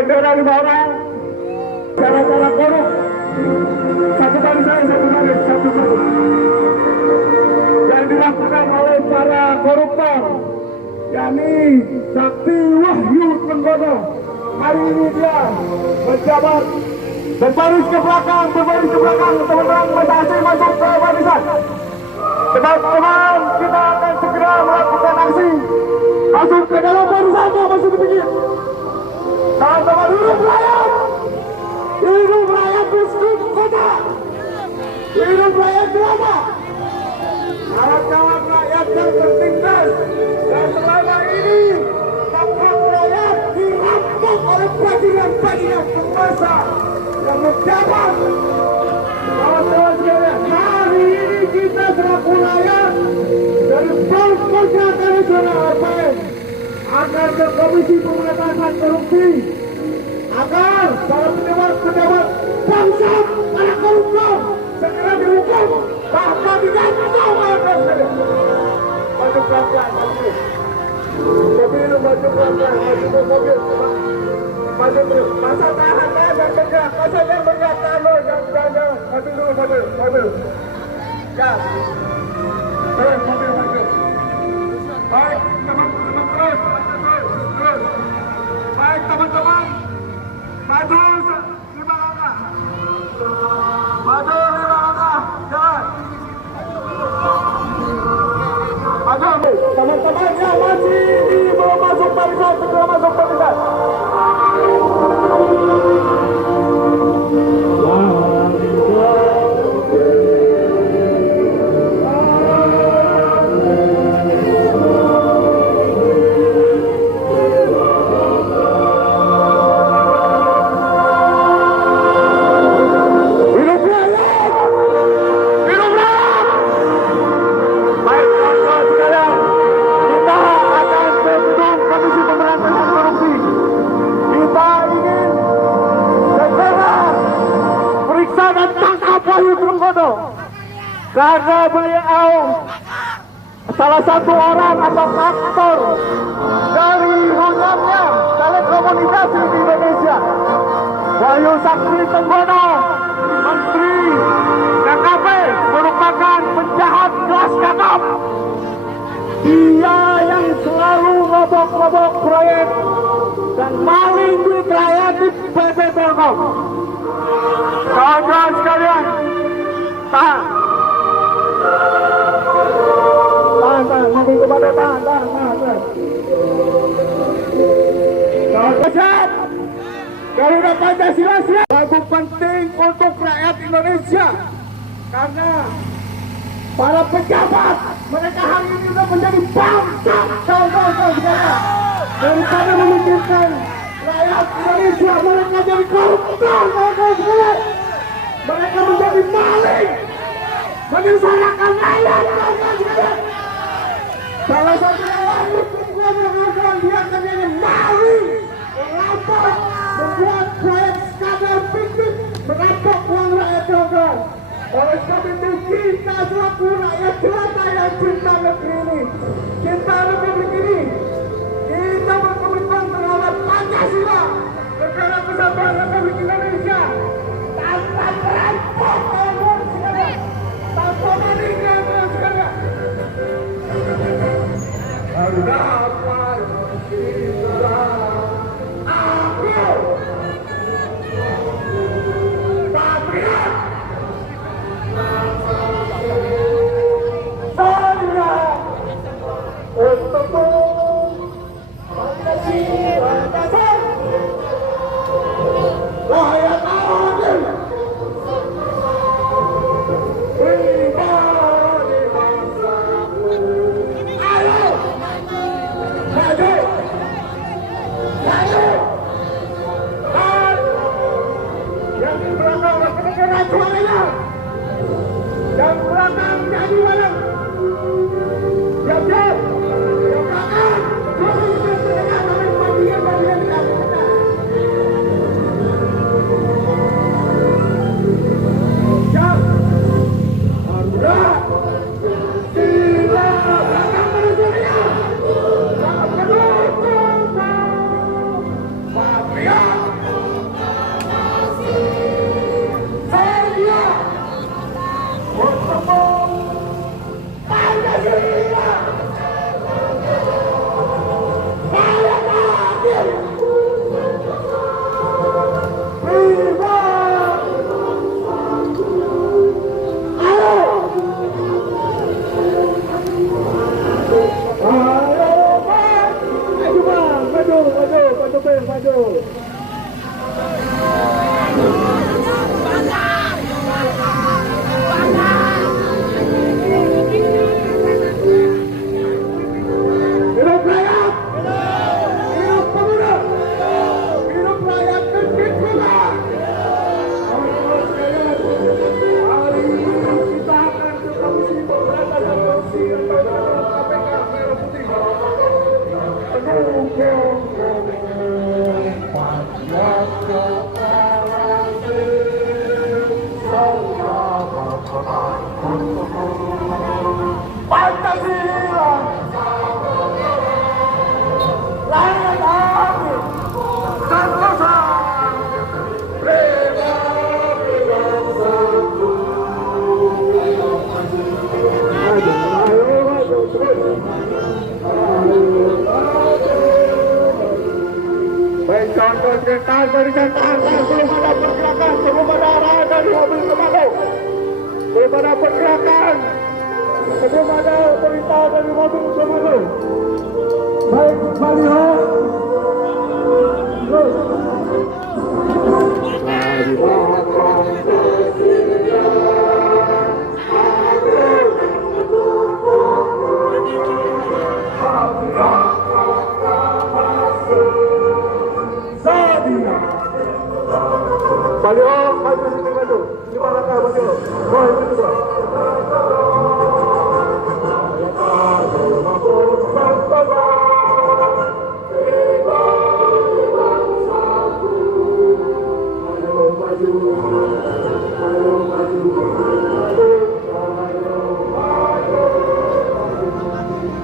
bendera 5 orang, cara-cara korup, satu barisan, satu baris, satu korup, yang dilakukan oleh para koruptor, yakni Sakti Wahyu Trenggono. Hari ini dia menjabat berbaris ke belakang, teman-teman masih masuk ke barisan. Teman-teman, kita akan segera melakukan aksi. Masuk ke dalam barisannya, masuk ke pinggir. Teman-teman, hidup rakyat miskin kota, hidup rakyat jelata, kawan-kawan rakyat yang tertindas, dan selama ini hak-hak rakyat dirampok oleh bajingan-bajingan penguasa yang menjabat. Kawan-kawan sekalian, hari ini kita selaku rakyat dari Front Masyarakat Nasional APN akan ke Komisi Pemberantasan Korupsi agar para pejabat bangsa, para koruptor segera dihukum, bahkan digantung oleh presiden. Maju pelan-pelan, maju. Mobil maju pelan-pelan, maju ke mobil. Maju terus. Masa tahan dan bergerak, masa yang bergerak jangan. Maju dulu, mobil. Ya. Terus mobil maju. Baik, teman-teman terus. Baik, teman-teman. Maju 5 langkah. Maju 5 langkah. Jalan. Maju. Teman-teman yang masih belum masuk barisan, segera masuk barisan. Karena beliau salah satu orang atau aktor dari runyamnya telekomunikasi di Indonesia. Wahyu Sakti Trenggono, Menteri KKP, merupakan penjahat kelas kakap. Dia yang selalu ngobok-ngobok proyek dan maling duit rakyat di PT Telkom. Kawan-kawan sekalian, tahan, nanti kepada tahan. Kawan-kawan, Garuda Pancasila siap. Lagu penting untuk rakyat Indonesia, karena para pejabat mereka hari ini sudah menjadi bangsa. Kawan-kawan sekalian, daripada memikirkan rakyat Indonesia, mereka jadi koruptor. Kawan-kawan sekalian, mereka menjadi maling, menyusahkan rakyat. Salah satu yang mengatakan dia kerjanya maling, merampok, membuat proyek skandal fiktif, merampok uang rakyat kawan-kawan. Oleh sebab itu kita selaku rakyat jelata yang cinta negeri ini, cinta republik ini, kita berkomitmen terhadap Pancasila, negara kesatuan Republik Indonesia, tanpa merampok kawan-kawan sekalian, tanpa maling kawan-kawan sekalian. Dapat kita ambil patriot saya untuk Pancasila dasar rakyat adil. Pancasila, layan kami, sentosa, bela bersatu. Baik, contoh kereta berikan tangan, belum ada pergerakan, belum ada arahan dari mobil komando, belum ada pergerakan. Sebelum ada perintah dari mobil komando. Baik, baliho. Terus. Baliho, maju sini maju. Di mana kau baliho? Boy, maju boy.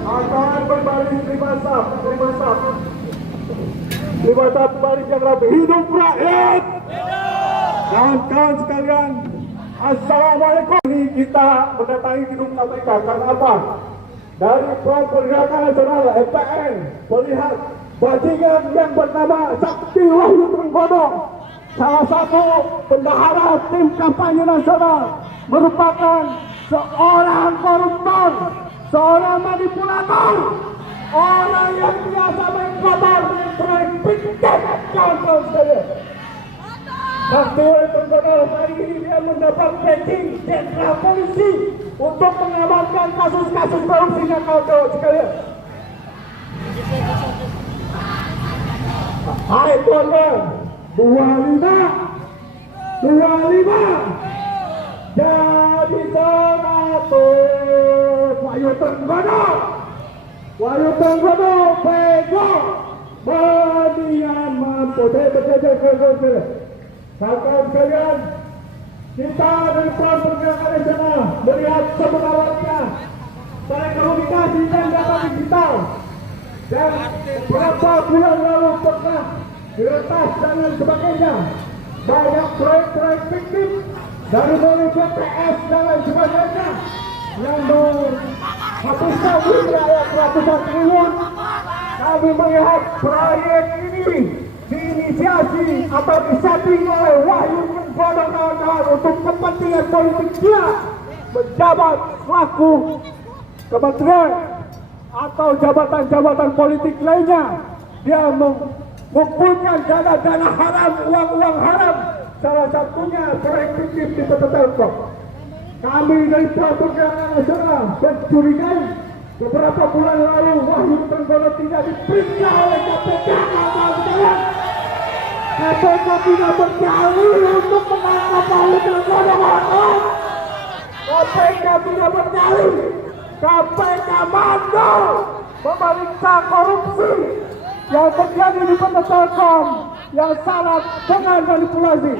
Akan berbaris lima saf baris yang rapi. Hidup rakyat! Kawan-kawan sekalian, Assalamualaikum. Ini kita mendatangi gedung KPK karena apa? Dari pergerakan nasional FPN melihat bajingan yang bernama Sakti Wahyu Trenggono, salah satu bendahara tim kampanye nasional, merupakan seorang koruptor, seorang manipulator, orang yang biasa mengkotor, berpikir kawan-kawan sekalian. Sakti Wahyu Trenggono hari ini dia mendapat backing jenderal polisi untuk mengamankan kasus-kasus korupsinya kawan-kawan sekalian. Hai tuan-tuan, 25 jadi 100. Wahyu Trenggono pego berdiam mampu. Kawan sekalian, kita dari Front Pergerakan Nasional melihat sebenarnya telekomunikasi dan data digital dan beberapa bulan lalu pernah diretas dan lain sebagainya. Banyak proyek-proyek fiktif dari mulai BTS dan lain sebagainya yang menghabiskan duit rakyat ratusan triliun. Kami melihat proyek ini diinisiasi atau disetting oleh Wahyu Trenggono kawan-kawan untuk kepentingan politik dia menjabat selaku kementerian atau jabatan-jabatan politik lainnya. Dia mengumpulkan dana-dana haram, uang-uang haram, salah satunya proyek fiktif di PT Telkom. Kami dari Pergerakan Nasional mencurigai beberapa bulan lalu Wahyu Trenggono tidak diperiksa oleh KPK. KPK tidak berdalih untuk menangkap Wahyu Trenggono. KPK tidak berdalih. KPK mandul memeriksa korupsi yang terjadi di PT Telkom yang sangat dengan manipulasi.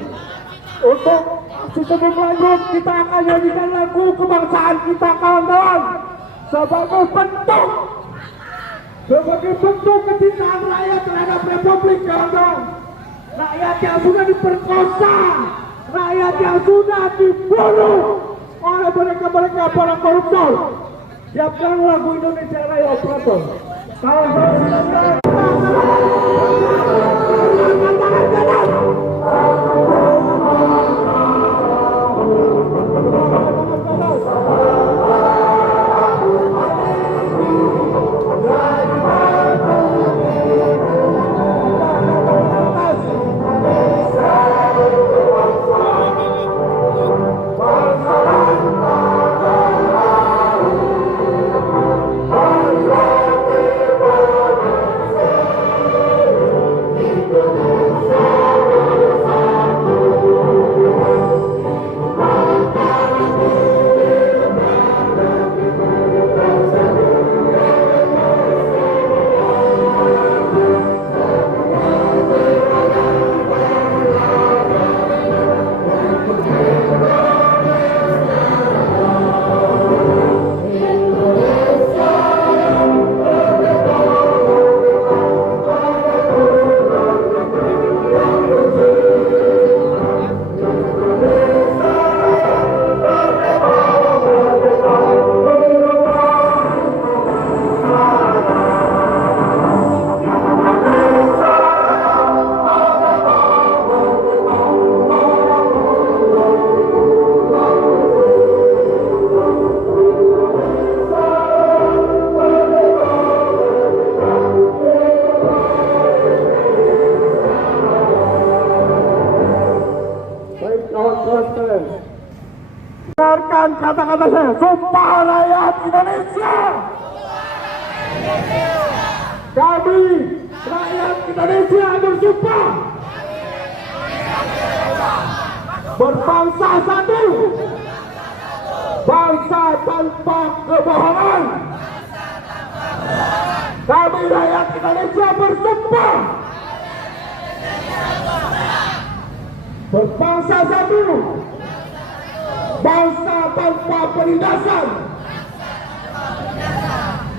Untuk aksi lebih lanjut, kita akan nyanyikan lagu kebangsaan kita kawan-kawan sebagai bentuk kecintaan rakyat terhadap Republik kawan-kawan. Rakyat yang sudah diperkosa, rakyat yang sudah dibunuh oleh mereka para koruptor. Siapkan lagu Indonesia Raya operator. Kawan-kawan. ucapkan kata-kata saya, sumpah rakyat Indonesia. Kami rakyat Indonesia bersumpah berbangsa satu, bangsa tanpa kebohongan. Kami rakyat Indonesia bersumpah berbangsa satu, bangsa tanpa penindasan.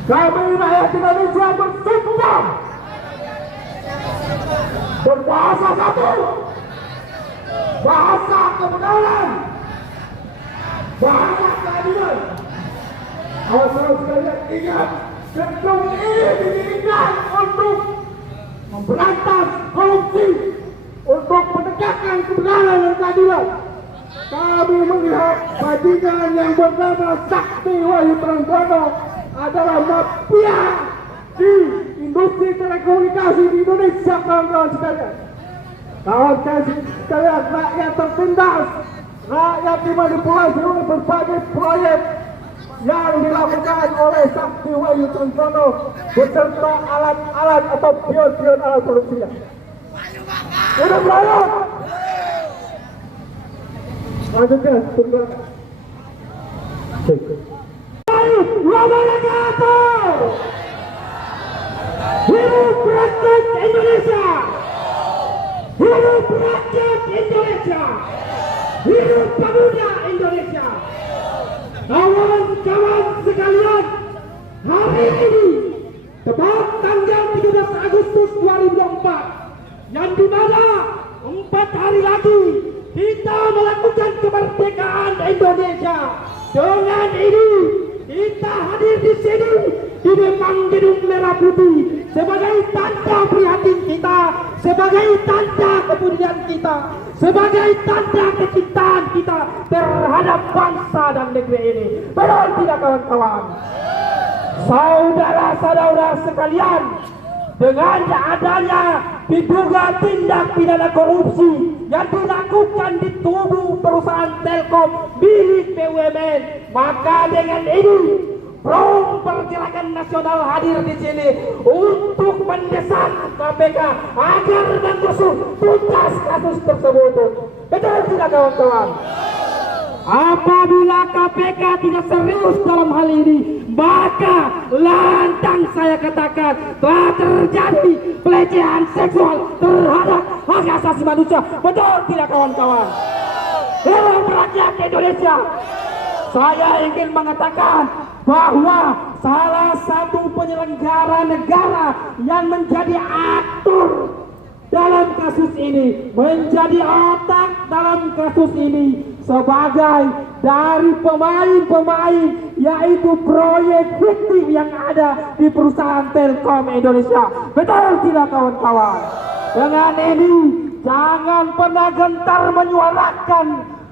Kami rakyat Indonesia bersumpah berbahasa satu, bahasa kebenaran, bahasa keadilan. Saudara sekalian ingat, gedung ini didirikan untuk memberantas korupsi, untuk menegakkan kebenaran dan keadilan. Kami melihat bajingan yang bernama Sakti Wahyu Trenggono adalah mafia di industri telekomunikasi di Indonesia, kawan-kawan sekalian. Kawan-kawan sekalian, rakyat tertindas, rakyat dimanipulasi oleh berbagai proyek yang dilakukan oleh Sakti Wahyu Trenggono beserta alat-alat atau pion-pion alat produksinya. Hidup rakyat! Lanjutkan, tunggu. Wabarakatuh. Hidup rakyat Indonesia. Hidup rakyat Indonesia. Hidup pemuda Indonesia. Kawan-kawan sekalian, hari ini tepat tanggal 13 Agustus 2024, yang dimana 4 hari lagi kita melakukan kemerdekaan Indonesia. Dengan ini kita hadir di sini di depan gedung merah putih sebagai tanda prihatin kita, sebagai tanda kepedulian kita, sebagai tanda kecintaan kita terhadap bangsa dan negeri ini. Benar tidak kawan-kawan? Saudara-saudara sekalian, dengan adanya diduga tindak pidana korupsi yang dilakukan di tubuh perusahaan Telkom milik BUMN, maka dengan ini Front Pergerakan Nasional hadir di sini untuk mendesak KPK agar mengusut tuntas kasus tersebut. Betul tidak kawan-kawan? Apabila KPK tidak serius dalam hal ini, maka lantang saya katakan telah terjadi pelecehan seksual terhadap hak asasi manusia. Betul tidak kawan-kawan? Dalam rakyat Indonesia, saya ingin mengatakan bahwa salah satu penyelenggara negara yang menjadi aktor dalam kasus ini, menjadi otak dalam kasus ini sebagai dari pemain-pemain, yaitu proyek fiktif yang ada di perusahaan Telkom Indonesia. Betul tidak kawan-kawan? Dengan ini jangan pernah gentar menyuarakan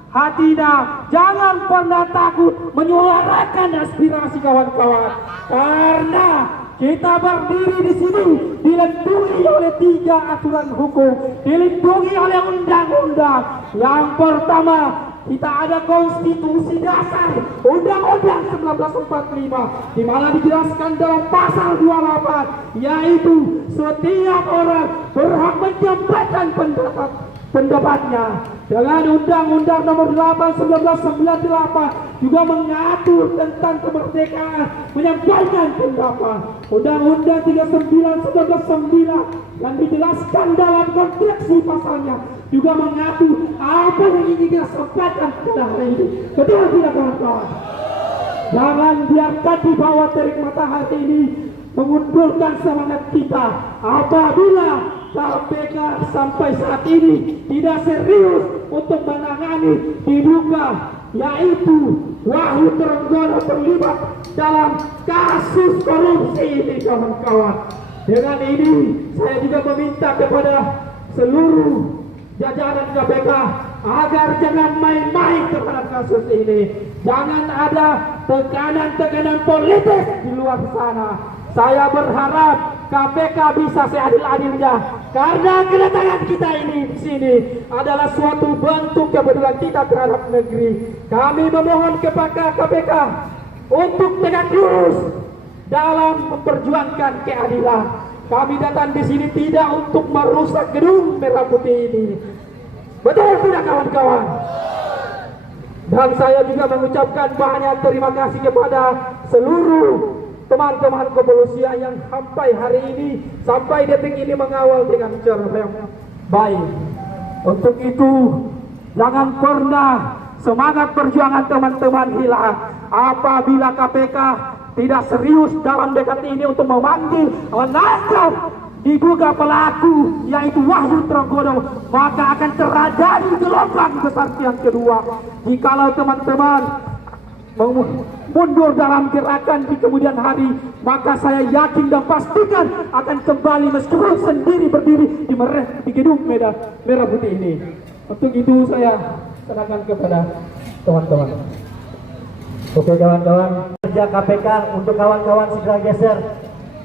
hatinya, jangan pernah takut menyuarakan aspirasi kawan-kawan, karena kita berdiri di sini dilindungi oleh 3 aturan hukum, dilindungi oleh undang-undang. Yang pertama, kita ada konstitusi dasar Undang-Undang 1945, di mana dijelaskan dalam pasal 28, yaitu setiap orang berhak menyampaikan pendapatnya. Dengan Undang-Undang Nomor 8 1998 juga mengatur tentang kemerdekaan menyampaikan pendapat. Undang-Undang 39 1999 yang dijelaskan dalam konstruksi pasalnya juga mengatur apa yang ingin kita sampaikan pada hari ini. Betul tidak kawan-kawan? Jangan biarkan di bawah terik matahari ini mengundurkan semangat kita. Apabila KPK sampai saat ini tidak serius untuk menangani diduga yaitu Wahyu Trenggono terlibat dalam kasus korupsi ini kawan-kawan. Dengan ini saya juga meminta kepada seluruh jajaran KPK agar jangan main-main terhadap kasus ini. Jangan ada tekanan-tekanan politik di luar sana. Saya berharap KPK bisa seadil-adilnya. Karena kedatangan kita ini di sini adalah suatu bentuk kepedulian kita terhadap negeri. Kami memohon kepada KPK untuk tegak lurus dalam memperjuangkan keadilan. Kami datang di sini tidak untuk merusak gedung Merah Putih ini. Betul tidak kawan-kawan? Dan saya juga mengucapkan banyak terima kasih kepada seluruh teman-teman kepolisian yang sampai hari ini, sampai detik ini mengawal dengan cara yang baik. Untuk itu, jangan pernah semangat perjuangan teman-teman hilang. Apabila KPK tidak serius dalam dekat ini untuk memanggil, menangkap diduga pelaku yaitu Wahyu Trenggono, maka akan terjadi gelombang besar yang kedua. Jikalau teman-teman mundur dalam gerakan di kemudian hari, maka saya yakin dan pastikan akan kembali meskipun sendiri berdiri di gedung Merah Putih ini. Untuk itu saya serahkan kepada teman-teman. Oke kawan-kawan, kerja KPK untuk kawan-kawan segera geser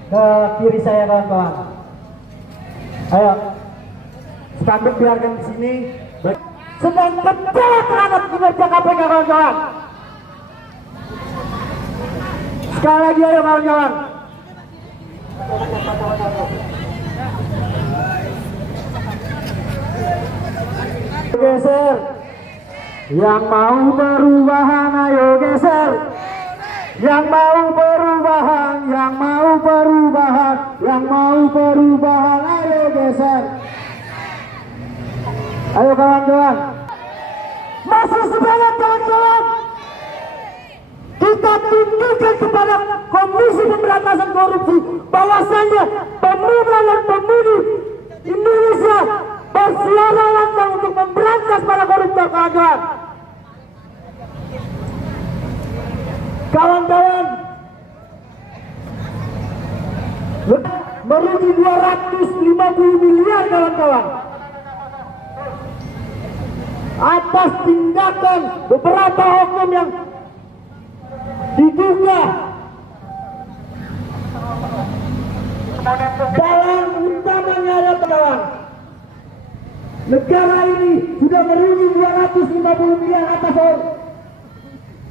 ke kiri saya kawan-kawan. Ayo, spanduk biarkan di sini. Sedang kecewa terhadap kinerja KPK kawan-kawan. Sekali lagi ayo kawan-kawan. Geser. Yang mau perubahan ayo geser. Yang mau perubahan, yang mau perubahan, yang mau perubahan ayo geser. Ayo kawan-kawan. Masih semangat kawan-kawan. Kita tunjukkan kepada Komisi Pemberantasan Korupsi bahwasannya pemuda dan pemudi Indonesia bersuara lantang untuk memberantas para koruptor kawan-kawan. Kawan-kawan, merugi 250 miliar kawan-kawan atas tindakan beberapa oknum yang diduga dalam utamanya ada kawan. Negara ini sudah merugi 250 miliar atas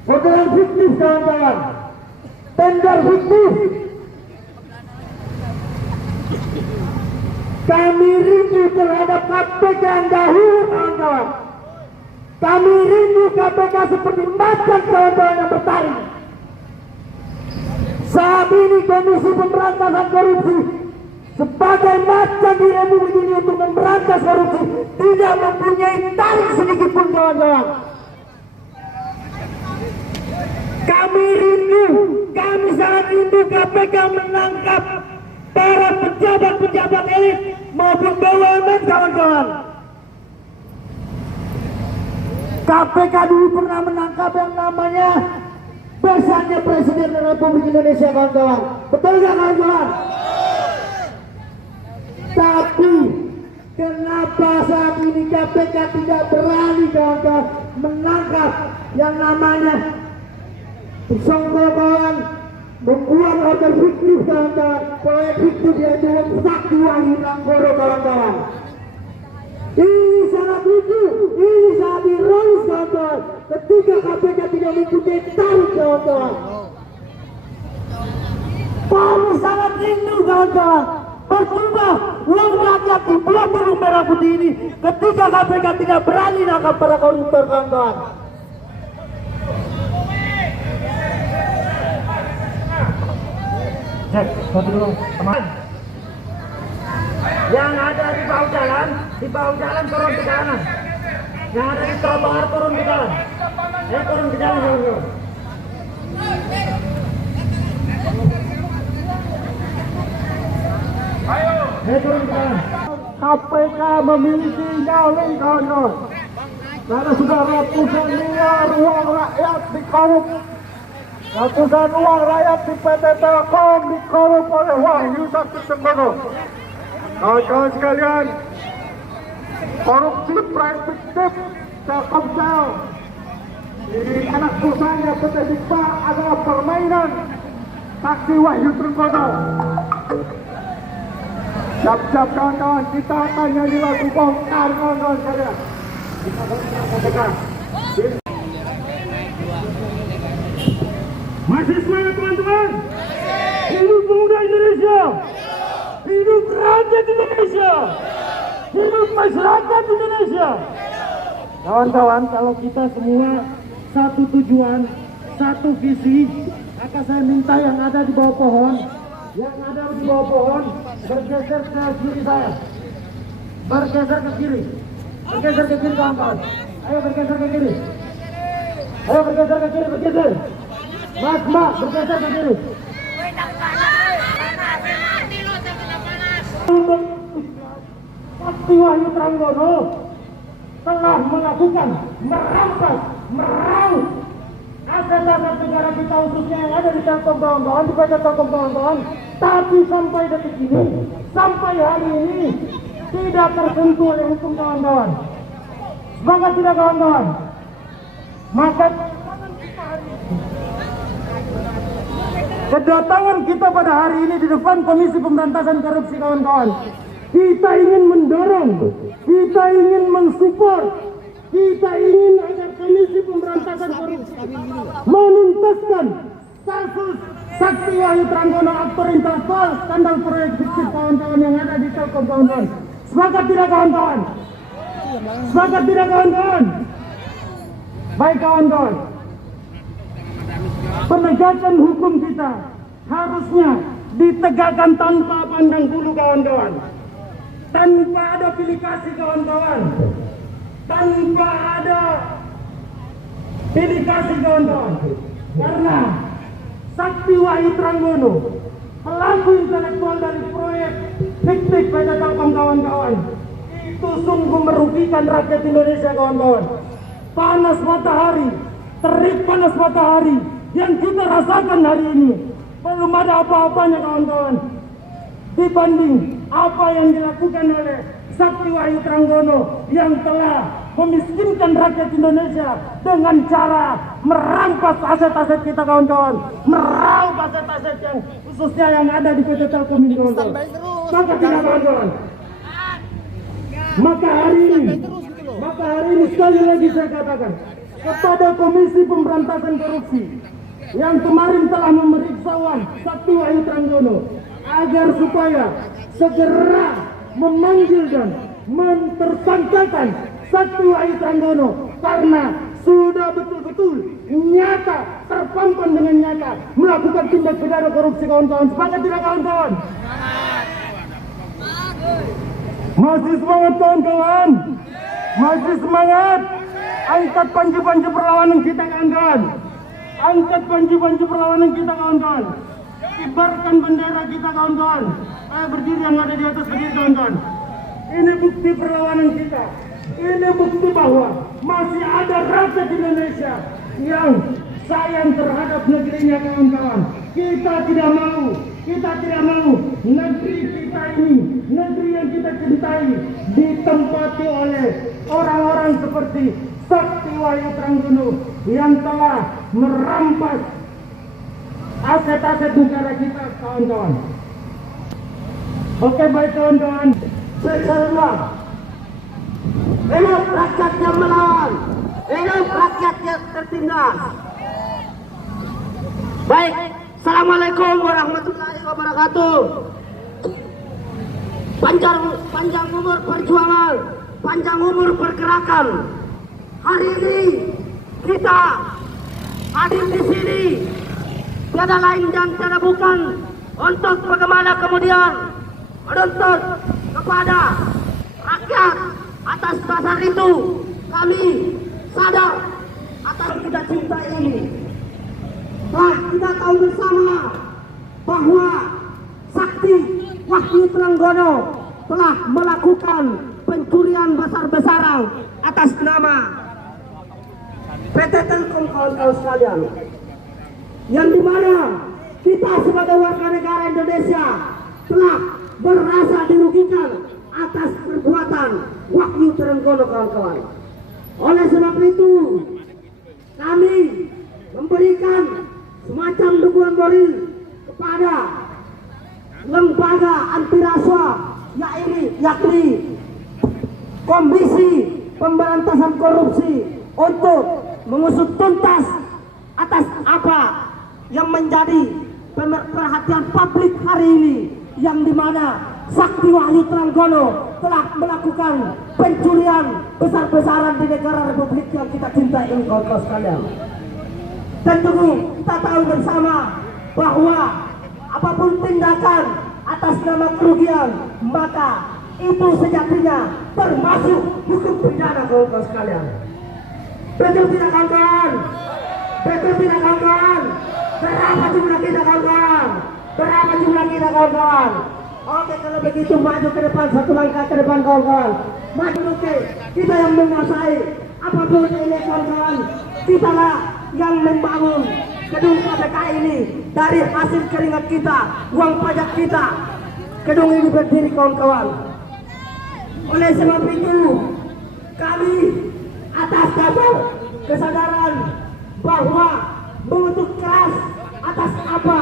orderan fiktif kawan-kawan, tender fiktif. Kami rindu terhadap KPK yang dahulu kawan-kawan. Kami rindu KPK seperti macan kawan-kawan yang bertaring. Saat ini Komisi Pemberantasan Korupsi sebagai macan di Republik ini untuk memberantas korupsi tidak mempunyai taring sedikit pun kawan-kawan. Kami rindu, kami sangat rindu KPK menangkap para pejabat-pejabat elit maupun BUMN kawan-kawan. KPK dulu pernah menangkap yang namanya besannya Presiden Republik Indonesia kawan-kawan. Betul nggak kawan-kawan? Tapi kenapa saat ini KPK tidak berani kawan-kawan menangkap yang namanya Songkolan membuat order fiktif kawan-kawan, proyek fiktif yaitu Sakti Wahyu Trenggono kawan-kawan. Ini sangat lucu, ini sangat ironis kawan-kawan. Ketika KPK tidak mempunyai tarik kawan-kawan. Kami sangat rindu kawan-kawan. Percuma uang rakyat dibuat di Merah Putih ini ketika KPK tidak berani nangkap para koruptor kawan-kawan. Cek, satu dulu, teman. Yang ada di bawah jalan turun ke kanan. Yang ada di trotoar turun ke jalan. Turun ke jalan dulu. Turun ke jalan. KPK memiliki nyali kawan-kawan. Karena sudah ratusan miliar uang rakyat dikorup. Ratusan uang rakyat di PT Telkom dikorup oleh Wahyu Trenggono. Kawan-kawan sekalian, korupsi proyek fiktif Telkomsel di anak perusahaannya PT Sigma adalah permainan Sakti Wahyu Trenggono. Siap-siap kawan-kawan, kita akan nyanyi lagu bongkar kawan-kawan sekalian. Kita bongkar KPK. Masih semangat teman-teman? Hidup pemuda Indonesia! Hidup rakyat Indonesia! Hidup masyarakat Indonesia! Kawan-kawan, kalau kita semua satu tujuan, satu visi, maka saya minta yang ada di bawah pohon, bergeser ke kiri saya. Bergeser ke kiri. Bergeser ke kiri kawan-kawan. Ayo bergeser ke kiri. Ayo bergeser ke kiri, bergeser. Mas, Mbak, bergeser ke kiri. Sakti Wahyu Trenggono telah melakukan merampas, meraup aset-aset negara kita khususnya yang ada di Telkom kawan-kawan, di PT Telkom kawan-kawan. Tapi sampai detik ini, sampai hari ini tidak tersentuh oleh hukum kawan-kawan. Semangat tidak kawan-kawan? Maka kedatangan kita pada hari ini di depan Komisi Pemberantasan Korupsi kawan-kawan, kita ingin mendorong, kita ingin mensupport, kita ingin agar Komisi Pemberantasan Korupsi menuntaskan kasus Sakti Wahyu Trenggono, aktor intelektual skandal proyek fiktif kawan-kawan yang ada di Telkom kawan-kawan. Semangat tidak kawan-kawan? Semangat tidak kawan-kawan? Baik kawan-kawan, penegakan hukum kita harusnya ditegakkan tanpa pandang bulu kawan-kawan, tanpa ada pilih kasih kawan-kawan, tanpa ada pilih kasih kawan-kawan. Karena Sakti Wahyu Trenggono, pelaku intelektual dari proyek fiktif PT Telkom kawan-kawan, itu sungguh merugikan rakyat Indonesia kawan-kawan. Panas matahari, terik panas matahari yang kita rasakan hari ini belum ada apa-apanya kawan-kawan dibanding apa yang dilakukan oleh Sakti Wahyu Trenggono yang telah memiskinkan rakyat Indonesia dengan cara merampas aset-aset kita kawan-kawan, meraup aset-aset yang khususnya yang ada di PT Telkom ini kawan-kawan. Maka tidak kawan-kawan, maka hari ini sekali lagi saya katakan kepada Komisi Pemberantasan Korupsi yang kemarin telah memeriksa Sakti Wahyu Trenggono agar supaya segera memanggil dan mentersangkakan Sakti Wahyu Trenggono karena sudah betul-betul nyata, terpampang dengan nyata melakukan tindak pidana korupsi kawan-kawan. Semangat tidak kawan-kawan? Masih semangat kawan-kawan? Masih semangat? Angkat panji-panji perlawanan kita kawan-kawan. Angkat panji-panji perlawanan kita kawan-kawan. Kibarkan bendera kita kawan-kawan. Ayo berdiri yang ada di atas, berdiri kawan-kawan. Ini bukti perlawanan kita. Ini bukti bahwa masih ada rakyat Indonesia yang sayang terhadap negerinya kawan-kawan. Kita tidak mau negeri kita ini, negeri yang kita cintai, ditempati oleh orang-orang seperti Sakti Wahyu Trenggono yang telah merampas aset-aset negara kita kawan-kawan. Oke baik kawan-kawan, saya hidup rakyat yang melawan, hidup rakyat yang tertindas. Baik, Assalamualaikum warahmatullahi wabarakatuh. Panjang umur perjuangan, panjang umur pergerakan. Hari ini kita hadir di sini tiada lain dan tiada bukan untuk bagaimana kemudian menuntut kepada rakyat. Atas dasar itu kami sadar atas kita cinta ini. Telah kita tahu bersama bahwa Sakti Wahyu Trenggono telah melakukan pencurian besar-besaran atas nama PT Telkom kawan-kawan sekalian, yang dimana kita sebagai warga negara Indonesia telah merasa dirugikan atas perbuatan Wahyu Trenggono kawan-kawan. Oleh sebab itu kami memberikan semacam dukungan moral kepada lembaga anti rasuah yakni Komisi Pemberantasan Korupsi untuk mengusut tuntas atas apa yang menjadi perhatian publik hari ini, yang dimana Sakti Wahyu Trenggono telah melakukan pencurian besar-besaran di negara Republik yang kita cintai ini, kawan-kawan sekalian. Tentu kita tahu bersama bahwa apapun tindakan atas nama kerugian, maka itu sejatinya termasuk hukum pidana, kawan-kawan sekalian. Betul tidak, kawan-kawan? Betul tidak, kawan-kawan? Berapa jumlah kita, kawan-kawan? Berapa jumlah kita, kawan-kawan? Oke, kalau begitu maju ke depan, satu langkah ke depan, kawan-kawan. Maju, oke. Kita yang menguasai apapun ini, kawan-kawan. Kita lah yang membangun gedung KPK ini dari hasil keringat kita, uang pajak kita. Gedung ini berdiri, kawan-kawan. Oleh sebab itu, kami atas dasar kesadaran bahwa mengutuk keras atas apa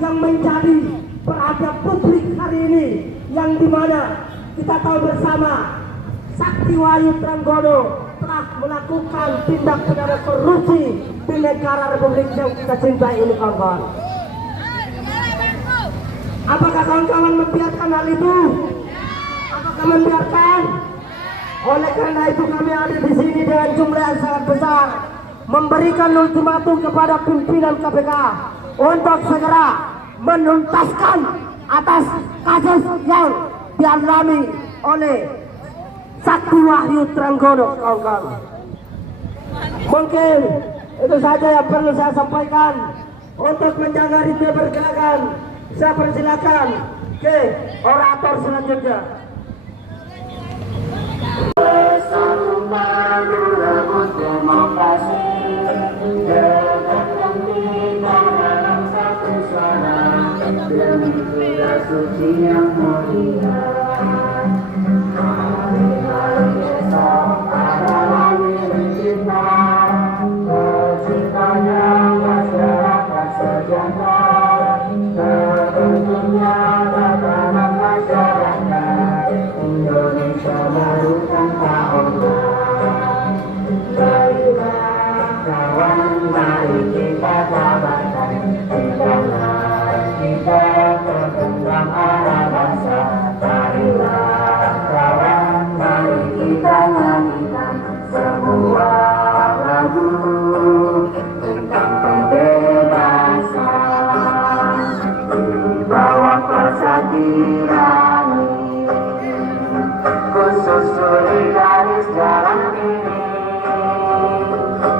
yang menjadi perhatian publik hari ini, yang dimana kita tahu bersama Sakti Wahyu Trenggono telah melakukan tindak pidana korupsi di negara Republik yang kita cintai ini, kawan-kawan. Apakah kawan-kawan membiarkan hal itu? Apakah membiarkan? Oleh karena itu kami ada di sini dengan jumlah yang sangat besar, memberikan ultimatum kepada pimpinan KPK untuk segera menuntaskan atas kasus yang dialami oleh Sakti Wahyu Trenggono, kawan-kawan. Mungkin itu saja yang perlu saya sampaikan. Untuk menjaga ritme pergerakan, saya persilakan ke orator selanjutnya. Bersatu maju rebut demokrasi, tegakkan kita dalam satu suara, demi tugas suci yang mulia. Hari-hari esok adalah milik kita, terciptanya masyarakat sejahtera, terbentuknya tatanan masyarakat Indonesia baru tanpa ombak. Marilah kawan, mari kita tabatkan, janganlah kita tergenggam arah bangsa. Marilah kawan, mari kita nyanyikan sebuah lagu tentang kebebasan di bawah persatuan khusus solidaris jalan ini.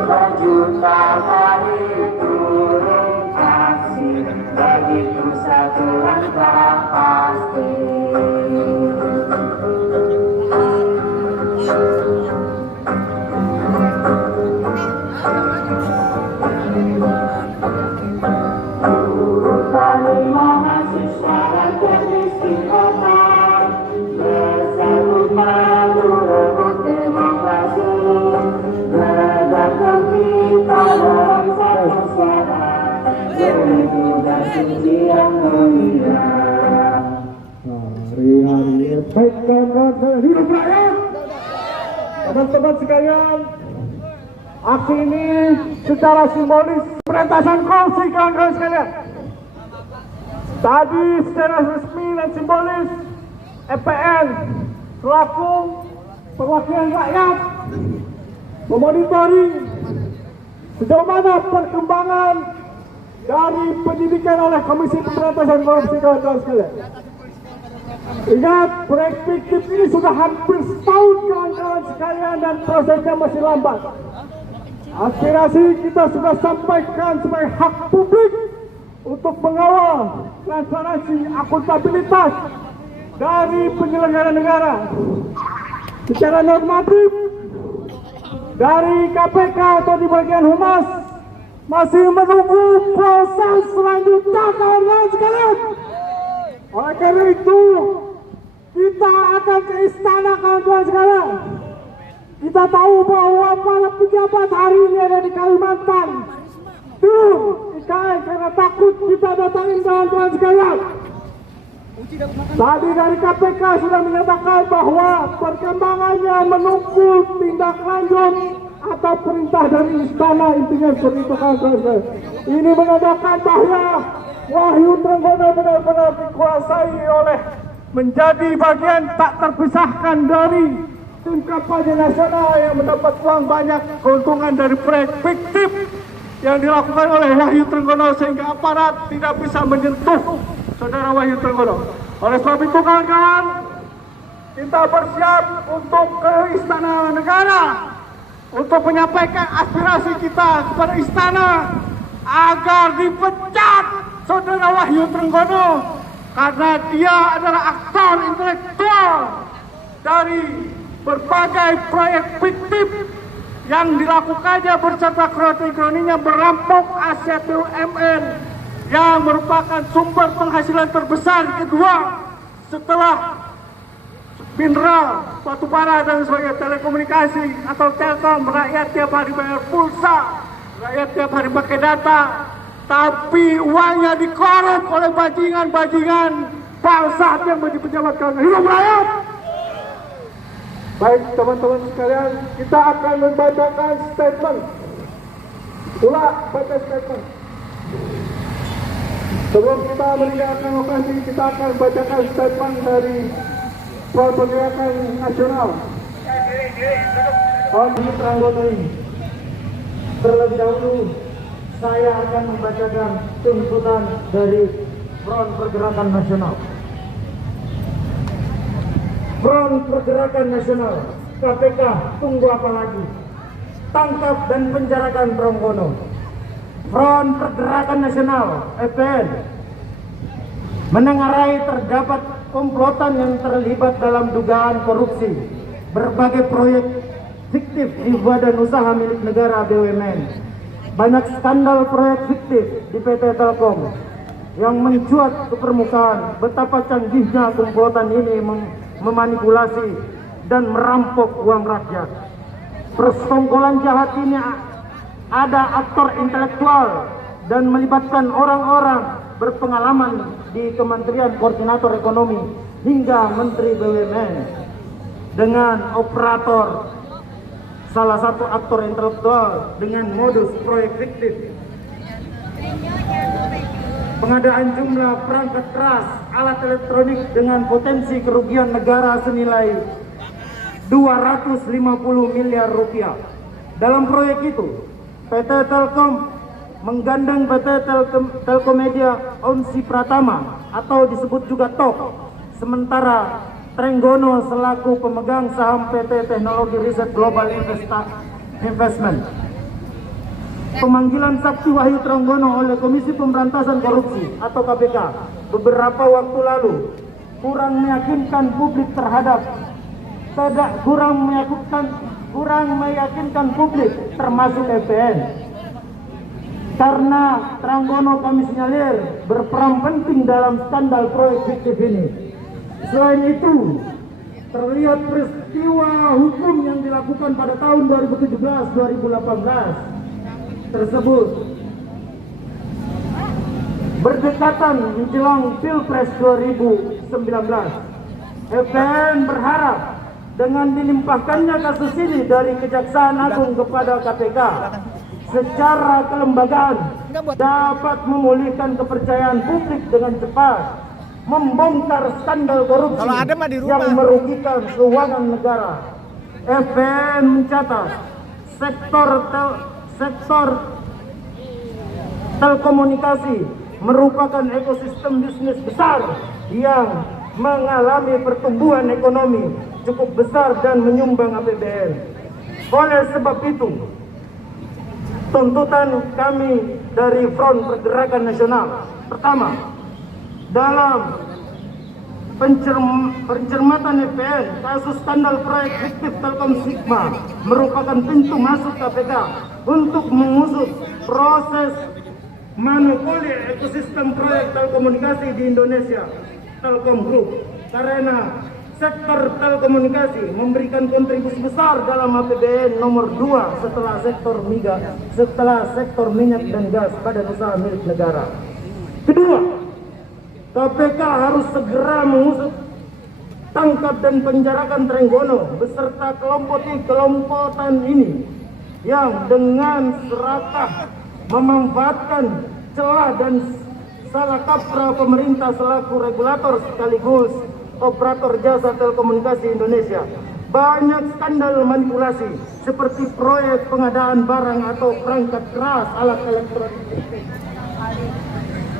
Berjuta kali turun aksi, begitu satu langkah pasti. Kami mahasiswa dan teknisi kota, bersatu maju rebut demokrasi, tegakkan kita dalam satu suara, demi tugas suci yang mulia. Hari-hari baik, kawan-kawan, hidup rakyat. Teman-teman sekalian, aksi ini secara simbolis pemberantasan korupsi, kawan-kawan sekalian. Tadi secara resmi dan simbolis EPN selaku perwakilan rakyat memonitoring sejauh mana perkembangan dari penyidikan oleh Komisi Pemberantasan Korupsi, kawan-kawan sekalian. Ingat, proyek fiktif ini sudah hampir setahun, kawan-kawan sekalian, dan prosesnya masih lambat. Aspirasi kita sudah sampaikan sebagai hak publik untuk mengawal transparansi akuntabilitas dari penyelenggara negara. Secara normatif, dari KPK atau di bagian humas masih menunggu proses selanjutnya, kawan-kawan sekalian. Oleh karena itu, kita akan ke istana, kawan-kawan sekalian. Kita tahu bahwa para pejabat hari ini ada di Kalimantan. Tuh, IKN, karena takut kita datangin, kawan-kawan sekalian. Tadi dari KPK sudah menyatakan bahwa perkembangannya menunggu tindak lanjut atau perintah dari istana, intinya seperti itu kan. Ini menandakan bahwa Wahyu Trenggono benar-benar dikuasai oleh menjadi bagian tak terpisahkan dari tim kampanye nasional yang mendapat uang banyak, keuntungan dari proyek fiktif yang dilakukan oleh Wahyu Trenggono sehingga aparat tidak bisa menyentuh saudara Wahyu Trenggono. Oleh sebab itu kawan-kawan, kita bersiap untuk ke Istana Negara untuk menyampaikan aspirasi kita kepada istana agar dipecat saudara Wahyu Trenggono karena dia adalah aktor intelektual dari berbagai proyek fiktif yang dilakukannya berserta kroni-kroninya merampok aset BUMN yang merupakan sumber penghasilan terbesar kedua setelah mineral, batubara dan sebagainya, telekomunikasi atau Telkom. Rakyat tiap hari bayar pulsa, rakyat tiap hari pakai data, tapi uangnya dikorup oleh bajingan-bajingan bangsat yang menjadi pejabat kanan. Hidup rakyat! Baik teman-teman sekalian, kita akan membacakan statement. Baca statement. Sebelum kita meninggalkan lokasi, kita akan bacakan statement dari Front Pergerakan Nasional. Wahyu Trenggono ini. Terlebih dahulu, saya akan membacakan tuntutan dari Front Pergerakan Nasional. Front Pergerakan Nasional, KPK, tunggu apa lagi? Tangkap dan penjarakan Trenggono. Front Pergerakan Nasional, FPN, menengarai terdapat komplotan yang terlibat dalam dugaan korupsi berbagai proyek fiktif di badan usaha milik negara BUMN. Banyak skandal proyek fiktif di PT Telkom yang mencuat ke permukaan betapa canggihnya komplotan ini memanipulasi dan merampok uang rakyat. Persekongkolan jahat ini ada aktor intelektual dan melibatkan orang-orang berpengalaman di Kementerian Koordinator Ekonomi hingga Menteri BUMN dengan operator salah satu aktor intelektual dengan modus proyek fiktif. Pengadaan jumlah perangkat keras alat elektronik dengan potensi kerugian negara senilai 250 miliar rupiah. Dalam proyek itu, PT Telkom menggandeng PT Telkomedia Onsi Pratama atau disebut juga TOK, sementara Trenggono selaku pemegang saham PT Teknologi Riset Global Investment. Pemanggilan saksi Wahyu Trenggono oleh Komisi Pemberantasan Korupsi atau KPK beberapa waktu lalu kurang meyakinkan publik publik termasuk FPN. Karena Trenggono kami sinyalir berperan penting dalam skandal proyek fiktif ini. Selain itu, terlihat peristiwa hukum yang dilakukan pada tahun 2017-2018 tersebut berdekatan menjelang Pilpres 2019. FPN berharap dengan dilimpahkannya kasus ini dari Kejaksaan Agung kepada KPK secara kelembagaan dapat memulihkan kepercayaan publik dengan cepat, membongkar skandal korupsi yang merugikan keuangan negara. FPN mencatat sektor telekomunikasi merupakan ekosistem bisnis besar yang mengalami pertumbuhan ekonomi cukup besar dan menyumbang APBN. Oleh sebab itu, tuntutan kami dari Front Pergerakan Nasional, pertama, dalam pencermatan FPN, kasus skandal proyek fiktif Telkom Sigma merupakan pintu masuk KPK untuk mengusut proses monopoli ekosistem proyek telekomunikasi di Indonesia, Telkom Group, karena sektor telekomunikasi memberikan kontribusi besar dalam APBN nomor 2 setelah sektor minyak dan gas badan usaha milik negara. Kedua, KPK harus segera mengusut, tangkap dan penjarakan Trenggono beserta kelompokan ini yang dengan serakah memanfaatkan celah dan salah kaprah pemerintah selaku regulator sekaligus operator jasa telekomunikasi Indonesia. Banyak skandal manipulasi seperti proyek pengadaan barang atau perangkat keras alat elektronik.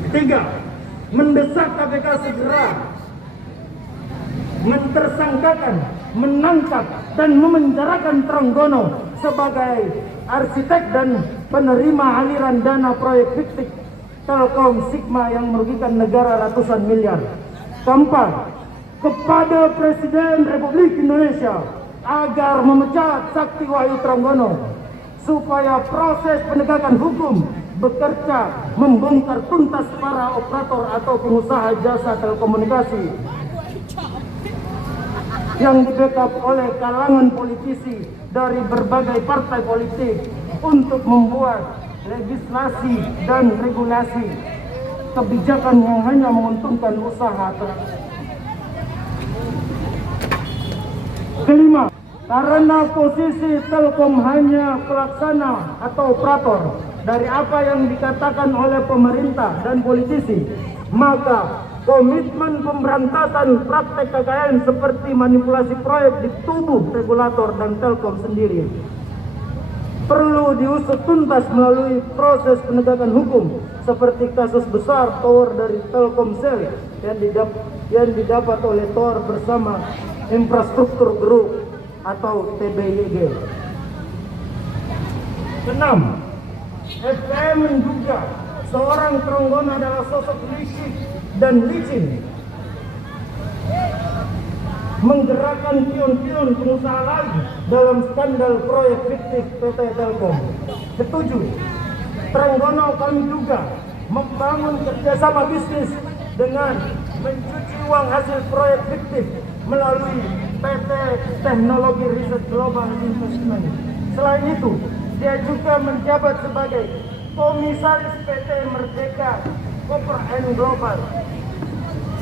3. Mendesak KPK segera mentersangkakan, menangkap dan memenjarakan Trenggono sebagai arsitek dan penerima aliran dana proyek fiktif Telkom Sigma yang merugikan negara ratusan miliar. Keempat, kepada Presiden Republik Indonesia agar memecat Sakti Wahyu Trenggono supaya proses penegakan hukum bekerja membongkar tuntas para operator atau pengusaha jasa telekomunikasi yang di-backup oleh kalangan politisi dari berbagai partai politik untuk membuat legislasi dan regulasi kebijakan yang hanya menguntungkan usaha. Kelima, karena posisi Telkom hanya pelaksana atau operator dari apa yang dikatakan oleh pemerintah dan politisi, maka komitmen pemberantasan praktek KKN seperti manipulasi proyek di tubuh regulator dan Telkom sendiri perlu diusut tuntas melalui proses penegakan hukum seperti kasus besar tower dari Telkomsel yang didapat oleh Tower bersama Infrastruktur Group atau TBYG. 6. FM menduga seorang Trenggono adalah sosok licik dan licin, menggerakkan pion-pion pengusaha lain dalam skandal proyek fiktif PT Telkom. 7. Trenggono kami juga membangun kerjasama bisnis dengan mencuci uang hasil proyek fiktif melalui PT Teknologi Riset Global Investment. Selain itu, dia juga menjabat sebagai Komisaris PT Merdeka Copper and Global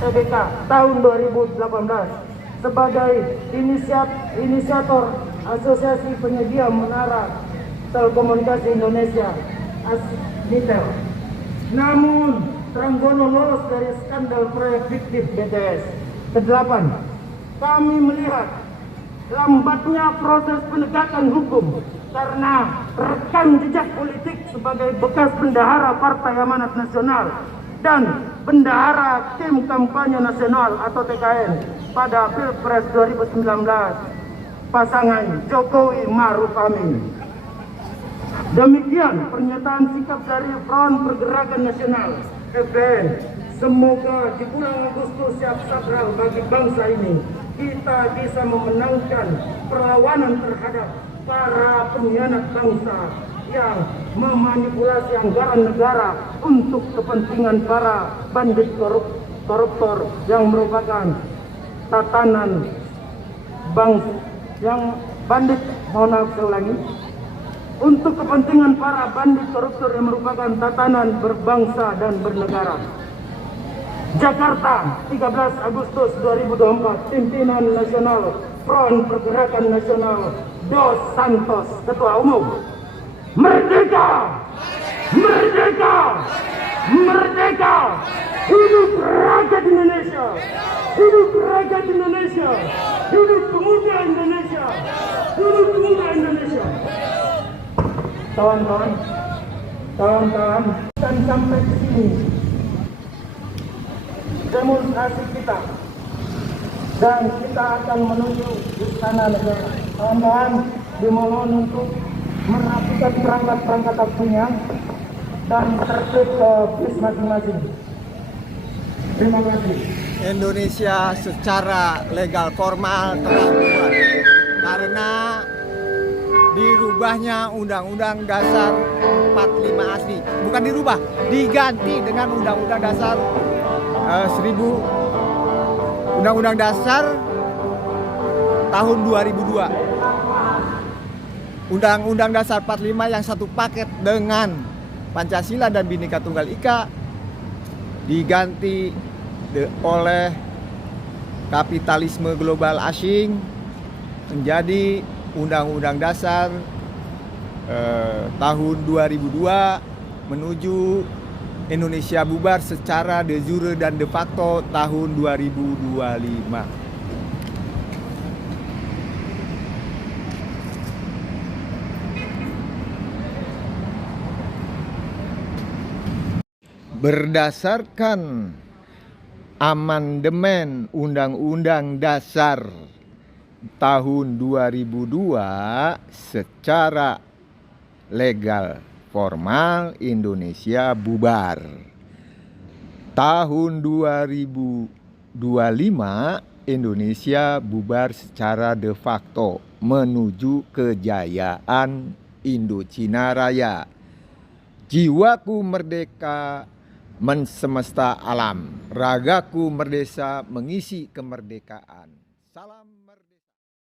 TBK tahun 2018 sebagai inisiator Asosiasi Penyedia Menara Telekomunikasi Indonesia (ASNITEL). Namun Trenggono lolos dari skandal proyek fiktif BTS. 8. Kami melihat lambatnya proses penegakan hukum karena rekam jejak politik sebagai bekas bendahara Partai Amanat Nasional dan bendahara Tim Kampanye Nasional atau TKN pada Pilpres 2019 pasangan Jokowi Ma'ruf Amin. Demikian pernyataan sikap dari Front Pergerakan Nasional (FPN). Semoga di bulan Agustus yang sakral bagi bangsa ini kita bisa memenangkan perlawanan terhadap para pengkhianat bangsa yang memanipulasi anggaran negara untuk kepentingan para bandit koruptor yang merupakan tatanan untuk kepentingan para bandit koruptor yang merupakan tatanan berbangsa dan bernegara. Jakarta, 13 Agustus 2024, Pimpinan Nasional Front Pergerakan Nasional Dos Santos, Ketua Umum. Merdeka! Merdeka! Merdeka! Hidup rakyat Indonesia! Hidup rakyat Indonesia! Hidup pemuda Indonesia! Hidup pemuda Indonesia! Kawan-kawan, dan sampai ke sini demonstrasi kita, dan kita akan menuju istana negara. Kawan-kawan dimohon untuk merapikan perangkat-perangkat aksinya dan tertib ke bis masing-masing. Terima kasih. Indonesia secara legal formal telah buat karena dirubahnya Undang-Undang Dasar 45 asli, bukan dirubah, diganti dengan Undang-Undang Dasar Undang-Undang Dasar tahun 2002. Undang-Undang Dasar 45 yang satu paket dengan Pancasila dan Bhinneka Tunggal Ika diganti oleh kapitalisme global asing menjadi Undang-Undang Dasar tahun 2002 menuju Indonesia bubar secara de jure dan de facto tahun 2025. Berdasarkan amandemen Undang-Undang Dasar tahun 2002 secara legal formal Indonesia bubar. Tahun 2025 Indonesia bubar secara de facto menuju kejayaan Indochina Raya. Jiwaku merdeka mensemesta alam, ragaku merdeka mengisi kemerdekaan. Salam.